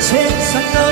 세상